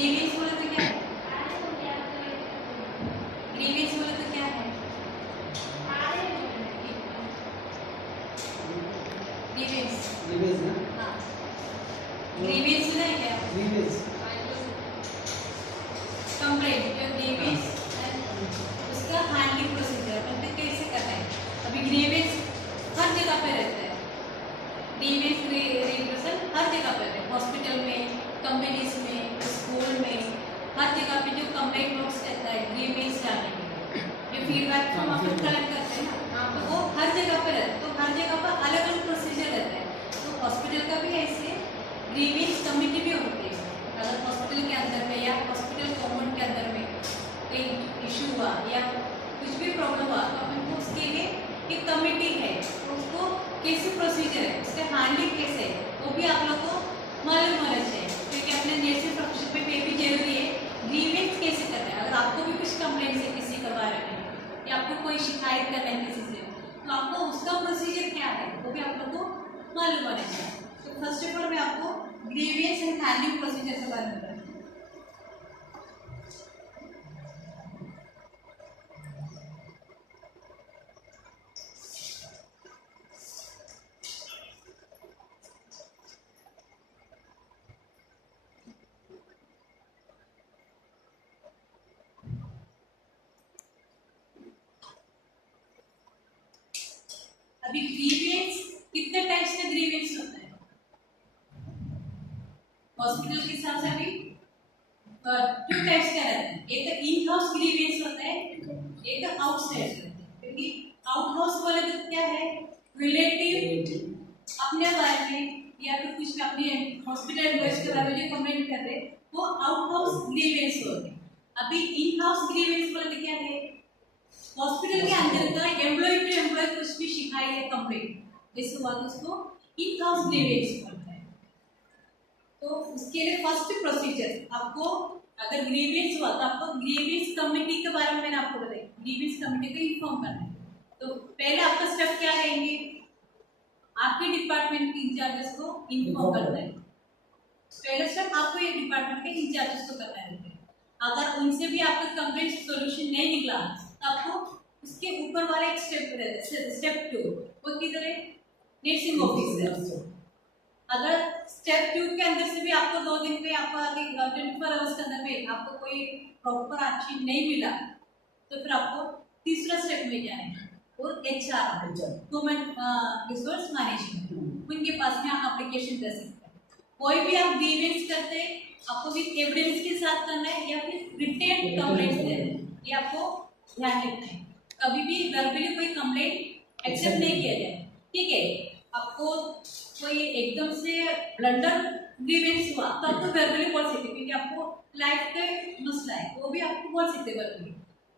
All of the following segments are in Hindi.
ग्रीवियंस बोले तो क्या है? ग्रीवियंस बोले तो क्या है? ग्रीवियंस ग्रीवियंस ना? हाँ, ग्रीवियंस नहीं क्या? ग्रीवियंस कंप्लेंट जो ग्रीवियंस उसका हैंडलिंग प्रोसीजर मतलब कैसे करना है। अभी ग्रीवियंस हर जगह पे रहता है, ग्रीवियंस रिप्रेजेंट हर जगह पे रहता है, हॉस्पिटल में, कंपनीज में, स्कूल में, हर जगह पे जो कंप्लेंट बॉक्स रहता है ग्रीवियंस डालने के लिए, जो फीडबैक हम अपन कलेक्ट करते हैं ना, तो वो हर जगह पे रहता है। तो हर जगह पर अलग अलग प्रोसीजर रहता है। तो हॉस्पिटल का भी ऐसे ग्रीवियंस कमेटी भी होती है। अगर हॉस्पिटल के अंदर में या हॉस्पिटल कॉम्पाउंड के अंदर में कोई इशू हुआ या कुछ भी प्रॉब्लम हुआ तो अपन को उसके लिए एक कमेटी है, तो उसको कैसे प्रोसीजर है, उसका हैंडलिंग कैसे है, वो भी आप लोग को मालूम होना चाहिए। क्योंकि अपने नर्सिंग प्रोफेशन में ये भी जरूरी है ग्रीवियंस कैसे करना है। अगर आपको भी कुछ कंप्लेंट है किसी के बारे में या आपको कोई शिकायत करना है किसी से, तो आपको उसका प्रोसीजर क्या है वो भी आप लोग को मालूम होना चाहिए। तो फर्स्ट ऑफ ऑल मैं आपको ग्रीवियंस एंड हैंडलिंग प्रोसीजर के बारे में बताऊँ। अभी ग्रीवियंस कितने टाइप्स का ग्रीवियंस होता है हॉस्पिटल के हिसाब से? अभी टू टाइप्स का रहता है, एक तो इन हाउस ग्रीवियंस होता है, एक आउटसाइड रहता है। क्योंकि आउट हाउस बोले तो क्या है, रिलेटिव अपने बारे में या फिर कुछ भी अपने हॉस्पिटल एम्प्लॉयज के बारे में जो कमेंट कर रहे हैं वो आउट हाउस ग्रीवियंस होते हैं। अभी इन हाउस ग्रीवियंस बोले तो क्या है, हॉस्पिटल के अंदर का एम्प्लॉय टू एम्प्लॉय कुछ भी शिकायत है कंप्लेंट इसके बाद उसको इन हाउस ग्रीवियंस बोलते हैं। तो उसके लिए फर्स्ट प्रोसीजर आपको अगर ग्रीवियंस हुआ तो आपको ग्रीवियंस कमेटी के बारे में मैंने आपको बताया, ग्रीवियंस कमेटी को इन्फॉर्म करना है। तो पहले आपका स्टेप क्या रहेंगे, आपके डिपार्टमेंट के इंचार्जेस को इन्फॉर्म करना है। पहला स्टेप आपको ये डिपार्टमेंट के इंचार्जेस को करना है। अगर उनसे भी आपका कंप्लेंट सोल्यूशन नहीं निकला तो आपको उसके ऊपर वाला एक स्टेप रहता है, स्टेप 2, वो किधर है, नर्सिंग ऑफिसर। अगर स्टेप 2 के अंदर से भी आपको 2 दिन पे आपको आगे 24 आवर्स के अंदर में आपको कोई प्रॉपर एक्शन नहीं मिला तो फिर आपको तीसरा स्टेप में जाना है और HR ह्यूमन रिसोर्स मैनेजमेंट, उनके पास में आप एप्लीकेशन कर सकते हैं। कोई भी आप ग्रीवियंस करते हैं आपको विद एविडेंस के साथ करना है या फिर रिटेन कंप्लेंट्स देना है, ये आपको ध्यान रखना है। कभी भी वर्बली कोई कंप्लेंट एक्सेप्ट नहीं किया जाए, ठीक है। आपको कोई एकदम से ब्लंडर ग्रीवियंस हुआ तो आपको वर्बली बोल सकते हैं, क्योंकि आपको लाइफ का मसला है वो भी आपको बोल सकते हैं वर्बली।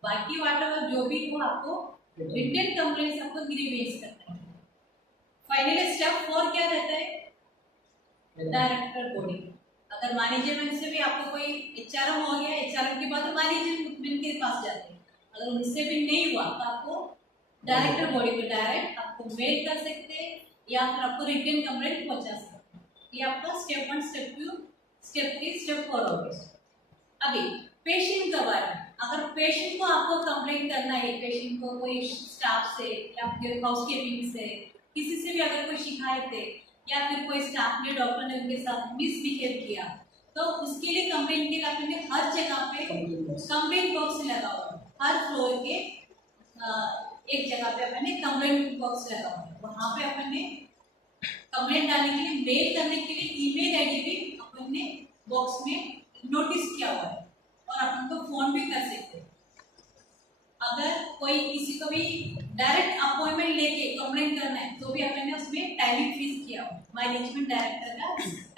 बाकी वाटर जो भी हो आपको रिटेन कंप्लेंट्स आपको ग्रीवियंस करना है। फाइनली स्टेप 4 क्या रहता है, डायरेक्टर बॉडी। अगर मैनेजमेंट से भी आपको कोई HRM हो गया, HRM के बाद मैनेजमेंट के पास जाते हैं, अगर उनसे भी नहीं हुआ तो आपको डायरेक्टर बॉडी को डायरेक्ट आपको मेल कर सकते हैं या फिर आपको रिटन कंप्लेंट पहुंचा सकते हैं। ये आपका स्टेप 1, स्टेप 2, स्टेप 3, स्टेप 4 हो गया। अभी पेशेंट का बारे में, अगर पेशेंट को आपको कंप्लेंट करना है, पेशेंट को कोई स्टाफ से या फिर हाउसकीपिंग से किसी से भी अगर कोई शिकायत है या फिर कोई स्टाफ ने डॉक्टर ने उनके साथ मिसबिहेव किया तो उसके लिए कंप्लेंट के लिए आपने हर जगह पे कंप्लेंट बॉक्स लगा हुआ है। हर फ्लोर के एक जगह पे अपने कंप्लेंट बॉक्स लगा हुआ है, वहाँ पे अपने कंप्लेंट डालने के लिए, मेल करने के लिए ईमेल आईडी भी अपने बॉक्स में नोटिस किया हुआ है और अपन को फोन भी कर सकते हैं। अगर कोई किसी को भी डायरेक्ट अपॉइंटमेंट लेके कंप्लेंट करना है तो भी अपन ने उसमें टाइमिंग फिक्स किया हुआ है, मैनेजमेंट डायरेक्टर का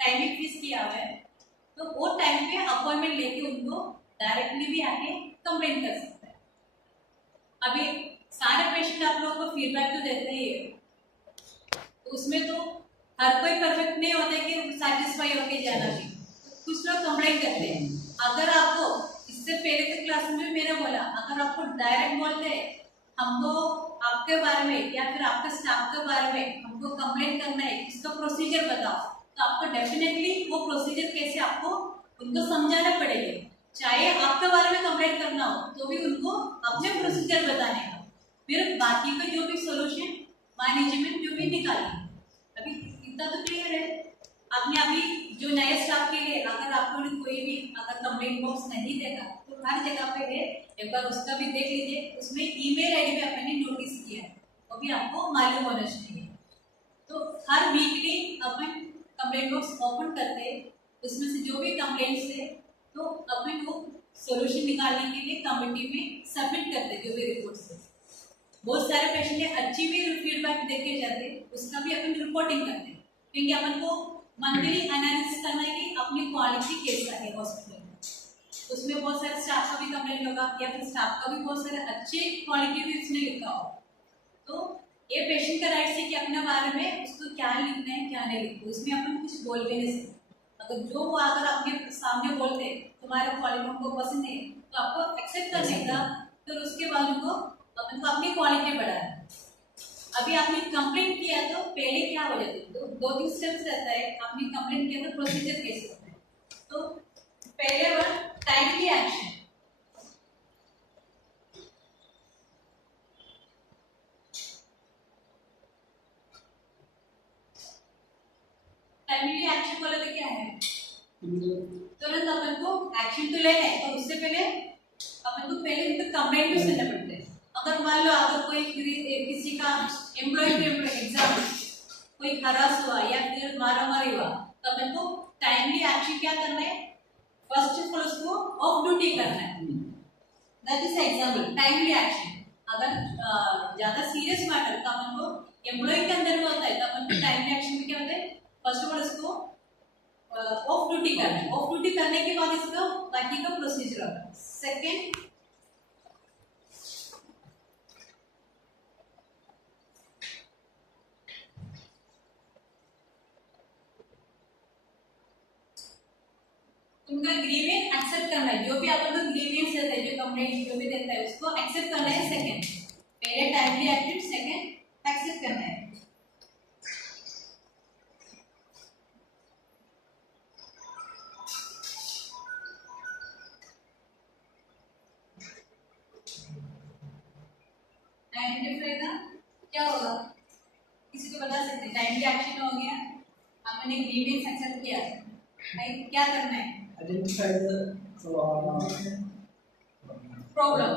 टाइमिंग फिक्स किया हुआ है। तो वो टाइम पे अपॉइंटमेंट लेके उनको डायरेक्टली भी आके कंप्लेंट कर सकते हैं। अभी सारे पेशेंट आप लोगों को फीडबैक तो देते ही है, तो उसमें तो हर कोई परफेक्ट नहीं होता कि सेटिस्फाई होके जाना चाहिए, तो कुछ लोग कंप्लेंट करते हैं। अगर आपको इससे पहले के क्लास में मैंने बोला, अगर आपको डायरेक्ट बोलते हैं हमको आपके बारे में या फिर आपके स्टाफ के बारे में हमको कंप्लेंट करना है, इसका प्रोसीजर बताओ, तो आपको डेफिनेटली वो प्रोसीजर कैसे आपको उनको समझाना पड़ेगा। चाहे आपके बारे में कंप्लेंट करना हो तो भी उनको अपने प्रोसीजर बताने का, फिर बाकी का जो भी सोल्यूशन मैनेजमेंट जो भी निकालेंगे। अभी इतना तो क्लियर है। आपने अभी जो नए स्टाफ के लिए अगर आपको कोई भी अगर कंप्लेंट बॉक्स नहीं देगा तो हर जगह पे है, एक बार उसका भी देख लीजिए। उसमें ईमेल आईडी पे अपने नोटिस किया है, वो भी आपको मालूम होना चाहिए। तो हर वीकली अपन कंप्लेंट बॉक्स ओपन करते हैं, उसमें से जो भी कंप्लेंट्स है तो अपन को सॉल्यूशन निकालने के लिए कमेटी में सबमिट करते हैं जो भी रिपोर्ट्स है। बहुत सारे पेशेंट ने अच्छी भी फीडबैक देके जाते, उसका भी अपन रिपोर्टिंग करते हैं, क्योंकि अपन को मंथली एनालिसिस करना है कि अपनी क्वालिटी कैसा है हॉस्पिटल में। उसमें बहुत सारे स्टाफ का भी कंप्लेंट होगा या फिर स्टाफ का भी बहुत सारे अच्छे क्वालिटी भी उसने लिखा हो, तो ये पेशेंट का राइट है कि अपने बारे में उसको क्या लिखना है क्या नहीं लिखना, उसमें अपन कुछ बोल भी नहीं सकते। अगर जो वो अगर अपने सामने बोलते तुम्हारे क्वालिटी हमको पसंद है तो आपको एक्सेप्ट करने का, फिर उसके बाद उनको अपन को अपनी क्वालिटी बढ़ाना। अभी आपने कंप्लेंट किया तो पहले क्या हो जाता है, तो 2-3 स्टेप्स रहता है। आपने कंप्लेंट किया तो प्रोसीजर कैसे होता है, तो पहले one timely action. Timely action बोले तो क्या है, तुरंत अपन को एक्शन तो लेना है, तो उससे पहले अपन को पहले उनको कंप्लेंट भी सुनना पड़ता है। अगर मान लो अगर कोई किसी का एम्प्लॉय एग्जाम कोई हरास हुआ या फिर मारामारी हुआ, तो अपन को टाइमली एक्शन क्या करना है, फर्स्ट ऑफ ऑल उसको ऑफ ड्यूटी करना है। That is example timely action. अगर ज्यादा सीरियस मैटर तो अपन को एम्प्लॉय के अंदर में होता है, तो अपन को टाइमली एक्शन में क्या होता है, फर्स्ट ऑफ ऑल उसको ऑफ ड्यूटी करना है। ऑफ ड्यूटी करने के बाद इसका बाकी का प्रोसीजर होगा। सेकेंड, उनका ग्रीवेंस एक्सेप्ट करना है। जो भी अपन को ग्रीवेंस देता है, जो कंप्लेंट जो भी देता है उसको एक्सेप्ट करना है। सेकंड, पहले टाइमली एक्शन, सेकंड एक्सेप्ट करना है। आइडेंटिफाई का क्या होगा, किसी को बता सकते हैं? टाइमली एक्शन हो गया, आपने ग्रीवेंस एक्सेप्ट किया, राइट? क्या करना है? Identify the प्रॉब्लम,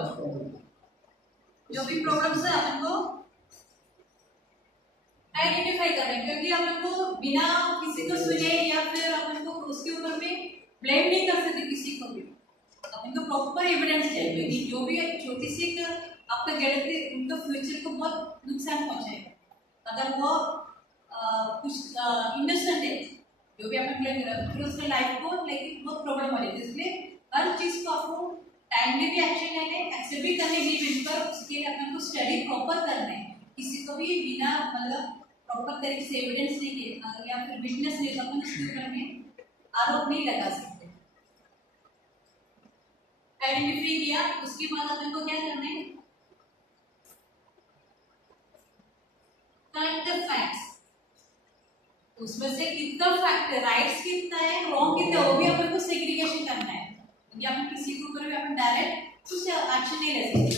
जो भी प्रॉब्लम्स है अपन को आइडेंटिफाई करना है, क्योंकि अपन को बिना किसी को सुने या फिर अपन को उसके ऊपर में ब्लेम नहीं कर सकते किसी को भी। अपन को प्रॉपर एविडेंस चाहिए, क्योंकि जो भी छोटी सी आपका गलती उनका फ्यूचर को बहुत नुकसान पहुंचाएगा। अगर वो कुछ इनोसेंट है, जो भी अपन ब्लेम कर रहे हैं, फिर उसके लाइफ को लेकिन बहुत प्रॉब्लम आ जाती है। इसलिए हर चीज को आपको टाइमली भी एक्शन लेना है, एक्सेप्ट भी करने के लिए पर उसके लिए अपन को स्टडी प्रॉपर करना है। किसी को भी बिना मतलब प्रॉपर तरीके से एविडेंस नहीं दिया या फिर विटनेस नहीं, तो अपन उसके ऊपर में आरोप नहीं लगा सकते। आइडेंटिफाई किया, उसके बाद अपन को क्या करना है, कलेक्ट द फैक्ट्स। उसमें से कितना फैक्ट है, राइट्स कितना है, रॉन्ग कितना है, वो भी अपन को सेग्रीगेशन करना है। क्योंकि अपन किसी के ऊपर भी अपन डायरेक्ट कुछ एक्शन नहीं ले सकते।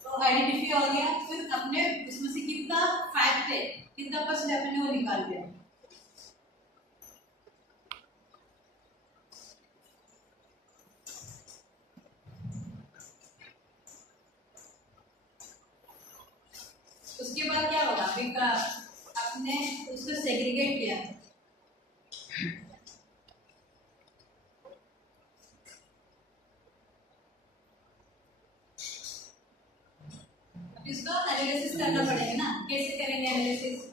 तो आइडेंटिफाई हो गया, फिर अपने उसमें से कितना फैक्ट है, कितना परसेंट अपने वो निकाल दिया। उसके बाद क्या होगा, अभी का आपने उसको सेग्रीगेट किया, इसको एनालिसिस करना पड़ेगा ना। कैसे करेंगे analysis,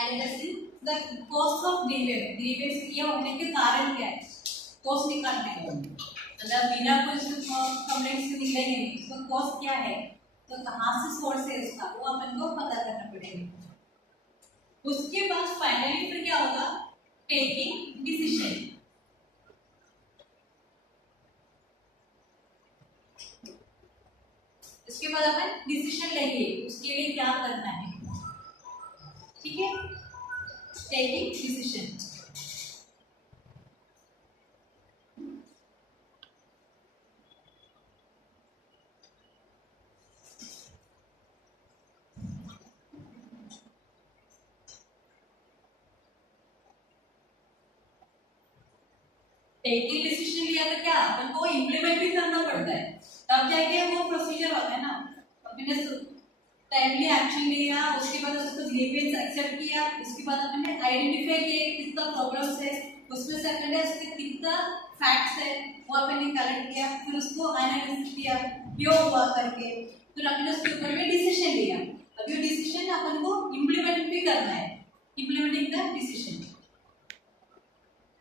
analysis the cost of grievance ये होने के कारण क्या है, कॉस्ट निकालना है। मतलब बिना कुछ कंप्लेंट से निकलेंगे नहीं, इसका कॉस्ट क्या है, तो कहाँ से सोर्स है उसका, वो अपन को पता करना पड़ेगा। उसके बाद फाइनली फिर क्या होगा, टेकिंग डिसीजन। डिसीजन लेंगे उसके लिए क्या करना है, ठीक है, टेकिंग डिसीजन। टेकिंग डिसीजन लिया तो क्या अपन को इम्प्लीमेंट भी करना पड़ता है, तब जाके वो प्रोसीजर होता है ना। अपने टाइमली एक्शन लिया, उसके बाद उसको ग्रीवेंस एक्सेप्ट किया, उसके बाद अपने आइडेंटिफाई किया कितना प्रॉब्लम्स है, उसमें से अपने उसके कितना फैक्ट्स है वो अपने कलेक्ट किया, फिर उसको एनालिसिस किया क्यों हुआ करके, फिर अपने उसके ऊपर में डिसीजन लिया। अब ये डिसीजन अपन को इम्प्लीमेंट भी करना है, इम्प्लीमेंटिंग द डिसीजन।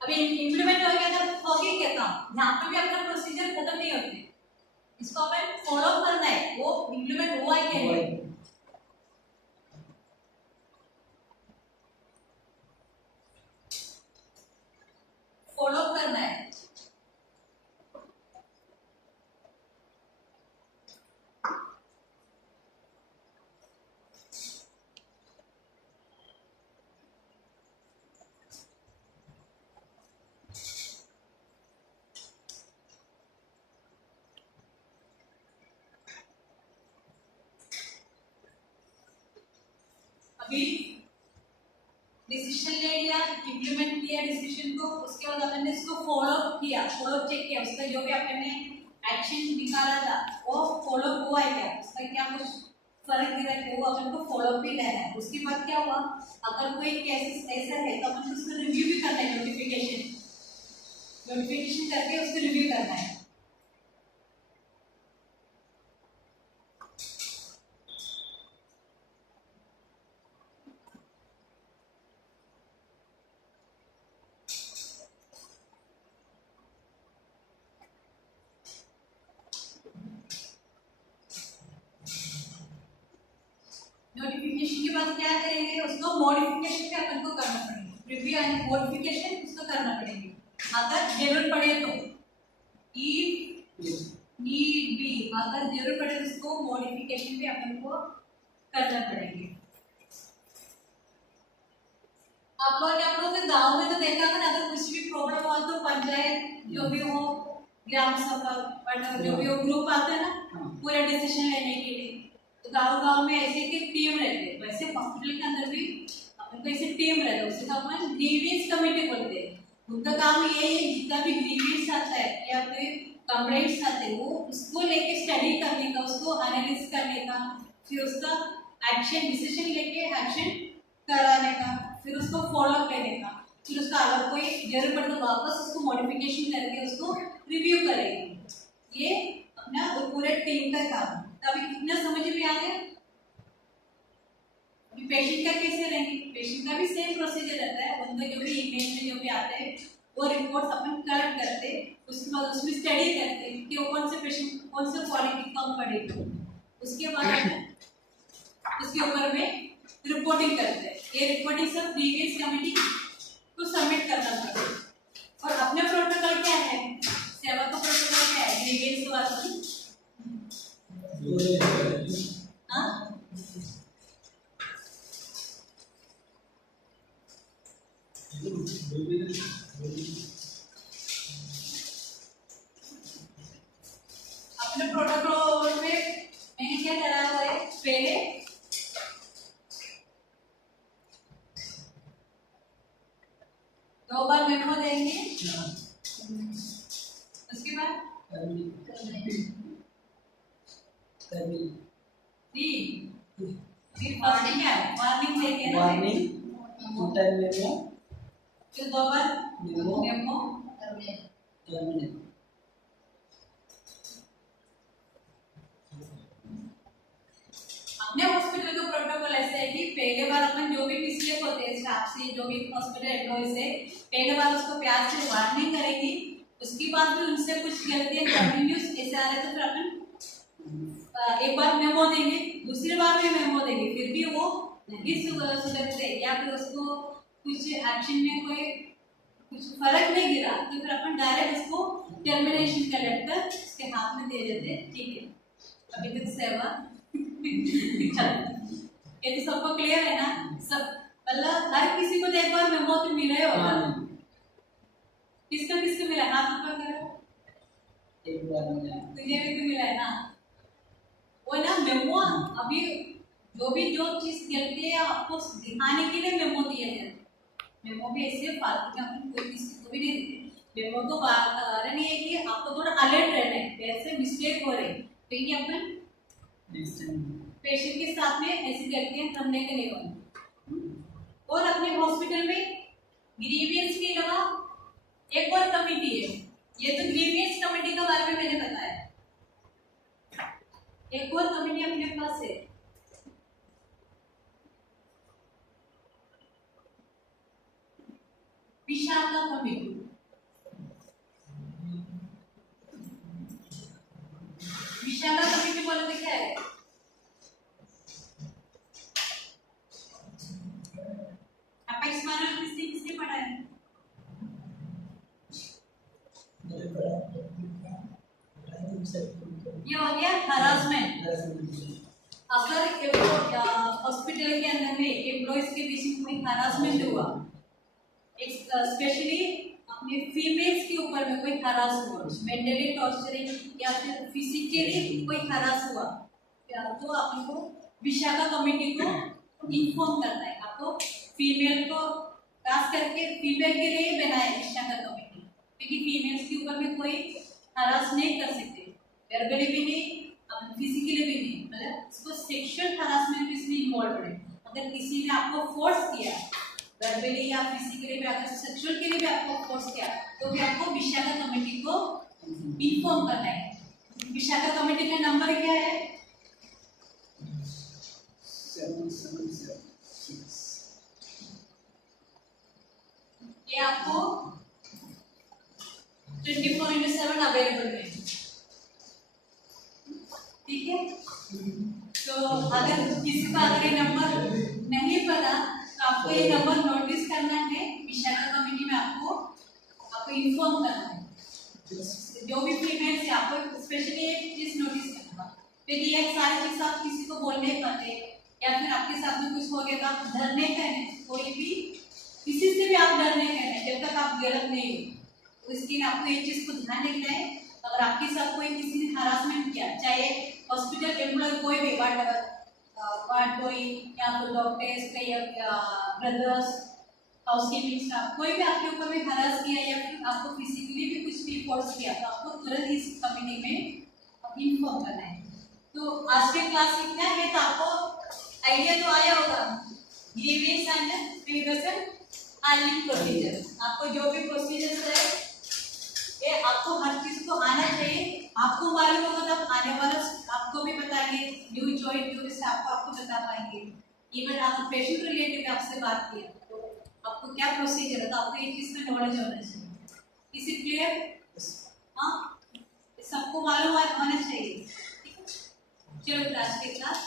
अभी इम्प्लीमेंट हो गया तो हो गया क्या काम, यहाँ पे भी अपना प्रोसीजर खत्म नहीं होते, इसको अपन फॉलो करना है, वो इम्प्लीमेंट हुआ है क्या नहीं, फॉलो करना है। अभी डिसीजन ले लिया, इम्प्लीमेंट किया डिसीजन को, उसके बाद अपन ने इसको फॉलो किया, फॉलो चेक किया, उसका जो भी अपन ने एक्शन निकाला था वो फॉलो हुआ है क्या, उसका क्या कुछ फर्क गिरा है वो अपन को फॉलो भी लेना है। उसके बाद क्या हुआ, अगर कोई केसेस ऐसा है तो अपन उसको रिव्यू भी करना है, नोटिफिकेशन करके उसको रिव्यू करना है। नोटिफिकेशन के बाद क्या करेंगे, उसको मॉडिफिकेशन भी अपन को करना पड़ेगा, रिव्यू एंड मॉडिफिकेशन उसको करना पड़ेंगे अगर जरूरत पड़े तो, इफ नीड बी, अगर जरूरत पड़े तो उसको मॉडिफिकेशन भी अपन को करना पड़ेंगे। आप लोगों ने गांव में तो देखा था ना, अगर कुछ भी प्रॉब्लम हो तो पंचायत जो भी हो, ग्राम सभा जो भी हो, ग्रुप आते हैं ना पूरा डिसीजन लेने के लिए, तो गांव में ऐसे की टीम रहती है, वैसे हॉस्पिटल के अंदर भी अपन को ऐसे टीम रहता है, उसे तो अपन ग्रीवेंस कमेटी बोलते हैं। उनका काम ये है जितना भी ग्रीवेंस आता है या फिर कंप्लेंट्स आते हैं वो उसको लेके स्टडी करने का, उसको एनालिसिस करने का, फिर उसका एक्शन डिसीजन लेके एक्शन कराने का, फिर उसको फॉलो करने का, फिर उसका अगर कोई जरूरत पड़े तो वापस उसको मॉडिफिकेशन करके उसको रिव्यू करेगी। ये अपना पूरे टीम का काम। अभी कितना समझ में आ गया। अभी पेशेंट का कैसे रहेंगे, पेशेंट का भी सेम प्रोसीजर रहता है, उनका जो भी ईमेल में जो भी आते हैं वो रिपोर्ट अपन कलेक्ट करते, उसके बाद उसमें स्टडी करते कि वो कौन से पेशेंट कौन से क्वालिटी कम पड़ेगी, उसके बाद उसके ऊपर में रिपोर्टिंग करते हैं। ये रिपोर्टिंग सब प्रीवियस कमेटी को सबमिट करना पड़ता है। और अपने प्रोटोकॉल क्या है, सेवा का प्रोटोकॉल क्या है, ग्रीवेंस के बाद अपने प्रोटोकॉल में मैंने क्या करा हुआ है, पहले दो बार मेमो देंगे, उसके बाद वार्निंग है, वार्निंग देंगे ना, वार्निंग मेमो, फिर दो बार मेमो टर्मिनेट। अपने हॉस्पिटल का प्रोटोकॉल ऐसा है कि पहले बार अपन जो भी मिस्टेक होते हैं स्टाफ से, जो भी हॉस्पिटल एम्प्लॉय से, पहले बार उसको प्यार से वार्निंग करेंगे, उसके बाद भी उनसे कुछ गलतियां कंटिन्यूस ऐसे आ रहे तो फिर अपन एक बार मेमो देंगे, दूसरी बार भी मेमो देंगे, फिर भी वो नहीं सुधरते या फिर उसको कुछ एक्शन में कोई कुछ फर्क नहीं गिरा तो फिर अपन डायरेक्ट उसको टर्मिनेशन का लेटर उसके हाथ में दे देते, ठीक है अभी तक सेवा ये तो सबको क्लियर है ना? सब मतलब हर किसी को तो एक बार मेमो तो मिला ही होगा। किसका किसको मिला? हाथ ऊपर करो। एक बार मिला। तुझे भी तो मिला है ना? वो ना मेमो अभी जो चीज करती है आपको दिखाने के लिए मेमो दिया जाता है। मेमो भी ऐसे फालतू में अपन कोई किसी को भी नहीं देते। मेमो तो कारण ये है कि आपको थोड़ा अलर्ट रहना है, कैसे मिस्टेक हो रही तो ये अपन पेशेंट के साथ में ऐसे करके करने के लिए होना। और अपने हॉस्पिटल में ग्रीवियंस के अलावा एक और कमेटी है। ये तो ग्रीवियंस कमेटी के बारे में मैंने बताया। एक और कमेटी अपने पास है, विशाखा कमेटी। विशाखा कमेटी बोले तो क्या है? आपका इस बारे में किसने पढ़ा है? ये हो गया हरासमेंट। अगर हॉस्पिटल के अंदर में एम्प्लॉइज के बीच में कोई हरासमेंट हुआ, स्पेशली अपने फीमेल्स के ऊपर में कोई हरास हुआ, मेंटली टॉर्चरिंग या फिर फिजिकली कोई हरास हुआ, तो आपको विशाखा कमेटी को इन्फॉर्म करना है। आपको फीमेल को खास करके फीमेल के लिए बनाया विशाखा कमेटी, क्योंकि फीमेल्स के ऊपर में कोई हरास नहीं कर सकते, वर्बली भी नहीं, फिजिकली भी नहीं, मतलब इसको सेक्सुअल हरासमेंट भी इसमें इन्वॉल्व है। अगर किसी ने आपको फोर्स किया वर्बली या फिजिकली भी, अगर सेक्सुअल के लिए भी आपको फोर्स किया तो भी आपको विशाखा कमेटी को इन्फॉर्म करना है। विशाखा कमेटी का नंबर क्या है? 776। ये आपको 24/7 अवेलेबल है, ठीक है? तो अगर किसी का अगर ये नंबर नहीं पता तो आपको ये नंबर नोटिस करना है। विशाखा कमेटी में आपको इन्फॉर्म करना है। जो भी फीमेल्स है आपको स्पेशली एक चीज नोटिस करना, क्योंकि एक सारी चीज आप किसी को बोल नहीं पाते या फिर आपके साथ में कुछ हो गया तो आप डर नहीं कहने, कोई भी किसी से भी आप डर नहीं कहने जब तक आप गलत नहीं हो। तो इसके लिए आपको एक चीज को ध्यान रखना है, अगर आपके साथ कोई किसी ने हरासमेंट किया, चाहे हॉस्पिटल एम्प्लॉय कोई भी वार्ड बॉय या फिर डॉक्टर्स या ब्रदर्स हाउसकीपिंग स्टाफ, कोई भी आपके ऊपर में हरास किया या फिर आपको फिजिकली भी कुछ भी फोर्स किया तो आपको तुरंत इस कमेटी में इन्फॉर्म करना है। तो आज के क्लास इतना है, तो आपको आइडिया तो आया होगा grievance and grievance handling procedure. आपको जो भी प्रोसीजर्स है ये आपको हर चीज को आना चाहिए। आपको मालूम होगा तब आने वाला आपको भी बताएंगे, न्यू ज्वाइन न्यू स्टाफ को आपको बता पाएंगे। इवन आप पेशेंट रिलेटेड आपसे बात किया तो आपको क्या प्रोसीजर है तो आपको एक चीज में नॉलेज होना चाहिए। Is it clear? हाँ, सबको मालूम होना चाहिए। चलो आज के क्लास